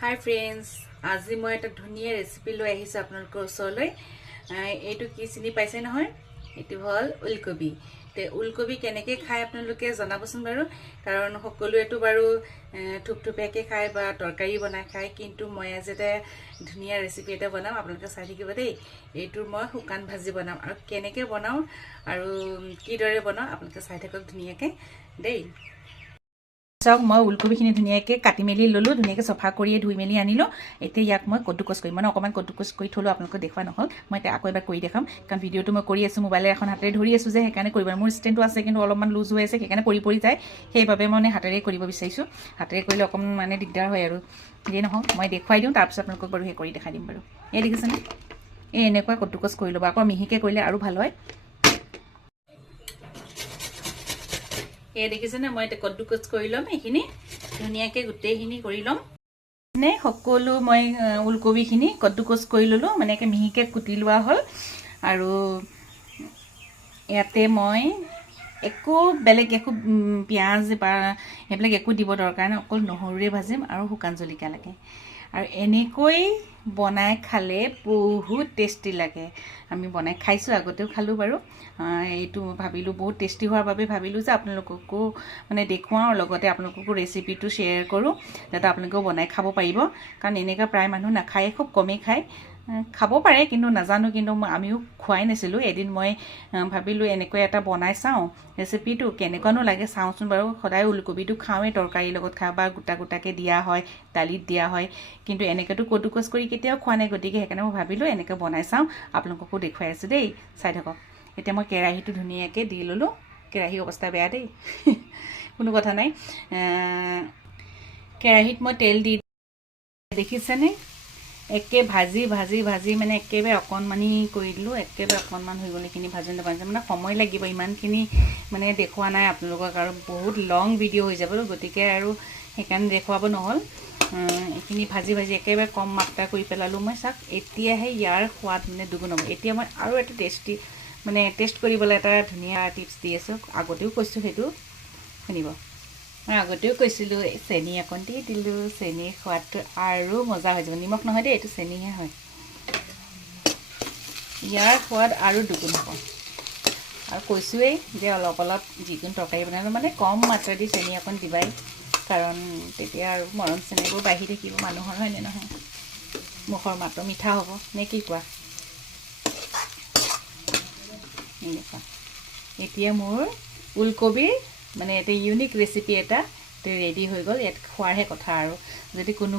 হাই friends, আজি মই এটা ধুনীয়া ৰেচিপি লৈ আহিছোঁ আপোনালোকৰ ওচৰলৈ। এইটো কি চিনি পাইছে নহয়? এইটো হ'ল ওলকবি। ওলকবি কেনেকৈ খায় আপোনালোকে জনাবচোন বাৰু, কাৰণ সকলোৱেতো বাৰু থুপথুপীয়াকৈ খায় বা তৰকাৰী বনাই খায়, কিন্তু মই আজি এটা ধুনীয়া ৰেচিপি এটা বনাম, আপোনালোকে চাই থাকিব দেই। এইটোৰ মই শুকান ভাজি বনাম, আৰু কেনেকৈ বনাওঁ আৰু কিদৰে বনাওঁ আপোনালোকে চাই থাকক ধুনীয়াকৈ দেই। চাওক, মই ওলকবিখিনি ধুনীয়াকৈ কাটি মেলি ল'লোঁ, ধুনীয়াকৈ চফা কৰিয়ে ধুই মেলি আনিলোঁ। এতিয়া ইয়াক মই কদ্দুকচ কৰিম, মানে অকণমান কদ্দুকচ কৰি থ'লোঁ, আপোনালোকক দেখুওৱা নহ'ল। মই এতিয়া আকৌ এবাৰ কৰি দেখাম, কাৰণ ভিডিঅ'টো মই কৰি আছোঁ, মোবাইলে এখন হাতেৰে ধৰি আছোঁ যে, সেইকাৰণে কৰিব মোৰ ষ্টেণ্ডটো আছে কিন্তু অলপমান লুজ হৈ আছে, সেইকাৰণে পৰি যায়। সেইবাবে মই মানে হাতেৰে কৰিব বিচাৰিছোঁ। হাতেৰে কৰিলে অকণমান মানে দিগদাৰ হয় আৰু যিয়ে নহওক মই দেখুৱাই দিওঁ, তাৰপিছত আপোনালোকক বাৰু সেই কৰি দেখাই দিম বাৰু। এই দেখিছেনে? এই এনেকুৱা কদ্দুকচ কৰি ল'ব, আকৌ মিহিকৈ কৰিলে আৰু ভাল হয়। এই দেখিছেনে? মই এতিয়া কদ্দুকচ কৰি ল'ম, এইখিনি ধুনীয়াকৈ গোটেইখিনি কৰি ল'ম। সকলো মই ওলকবিখিনি কদ্দুকচ কৰি ল'লোঁ, মানে একে মিহিকৈ কুটি লোৱা হ'ল। আৰু ইয়াতে মই বেলেগ একো পিঁয়াজ বা সেইবিলাক একো দিব দৰকাৰ নাই, অকল নহৰুৰে ভাজিম আৰু শুকান জলকীয়া লাগে। আৰু এনেকৈ বনাই খালে বহুত টেষ্টি লাগে। আমি বনাই খাইছোঁ, আগতেও খালোঁ বাৰু। এইটো ভাবিলোঁ বহুত টেষ্টি হোৱাৰ বাবে ভাবিলোঁ যে আপোনালোককো মানে দেখুৱাওঁ, লগতে আপোনালোককো ৰেচিপিটো শ্বেয়াৰ কৰোঁ, যাতে আপোনালোকেও বনাই খাব পাৰিব। কাৰণ এনেকুৱা প্ৰায় মানুহ নাখায়, খুব কমেই খায়। খাব পাৰে কিন্তু নাজানো, কিন্তু আমিও খোৱাই নাছিলোঁ। এদিন মই ভাবিলোঁ এনেকৈ এটা বনাই চাওঁ, ৰেচিপিটো কেনেকুৱানো লাগে চাওঁচোন বাৰু। সদায় ওলকবিটো খাওঁৱেই, তৰকাৰীৰ লগত খাওঁ বা গোটা গোটাকৈ দিয়া হয়, দালিত দিয়া হয়, কিন্তু এনেকৈতো কদ্দুকচ কৰি কেতিয়াও খোৱা নাই। গতিকে সেইকাৰণে মই ভাবিলোঁ এনেকৈ বনাই চাওঁ, আপোনালোককো দেখুৱাই আছোঁ দেই, চাই থাকক। এতিয়া মই কেৰাহীটো ধুনীয়াকৈ দি ল'লোঁ। কেৰাহীৰ অৱস্থা বেয়া দেই, কোনো কথা নাই। কেৰাহীত মই তেল দি দেখিছেনে? একে ভাজি ভাজি ভাজি মানে একেবাৰে অকণমানি কৰি দিলোঁ, একেবাৰে অকণমান হৈ গ'ল। এইখিনি ভাজি নাপাইছে মানে সময় লাগিব, ইমানখিনি মানে দেখুওৱা নাই আপোনালোকক, আৰু বহুত লং ভিডিঅ' হৈ যাব, গতিকে আৰু সেইকাৰণে দেখুৱাব নহ'ল। এইখিনি ভাজি ভাজি একেবাৰে কম মাত্ৰা কৰি পেলালোঁ মই। চাওক, এতিয়াহে ইয়াৰ সোৱাদ মানে দুগুণ হ'ব। এতিয়া মই আৰু এটা টেষ্ট কৰিবলৈ এটা ধুনীয়া টিপছ দি আছোঁ, আগতেও কৈছোঁ, সেইটো শুনিব। মই আগতেও কৈছিলোঁ, চেনি অকণ দি দিলোঁ, চেনিৰ সোৱাদটো আৰু মজা হৈ যাব। নিমখ নহয় দেই, এইটো চেনিহে হয়। ইয়াৰ সোৱাদ আৰু দুগুণ হ'ব। আৰু কৈছোঁৱেই যে অলপ অলপ যিকোনো তৰকাৰী বনালে মানে কম মাত্ৰা দি চেনি অকণ দিবাই, কাৰণ তেতিয়া আৰু মৰম চেনেহবোৰ বাঢ়ি থাকিব মানুহৰ, হয়নে নহয়? মুখৰ মাতো মিঠা হ'ব, নে কি কোৱা? এনেকুৱা। এতিয়া মোৰ ওলকবিৰ মানে এটা ইউনিক ৰেচিপি এটা ৰেডি হৈ গ'ল। ইয়াত খোৱাৰহে কথা, আৰু যদি কোনো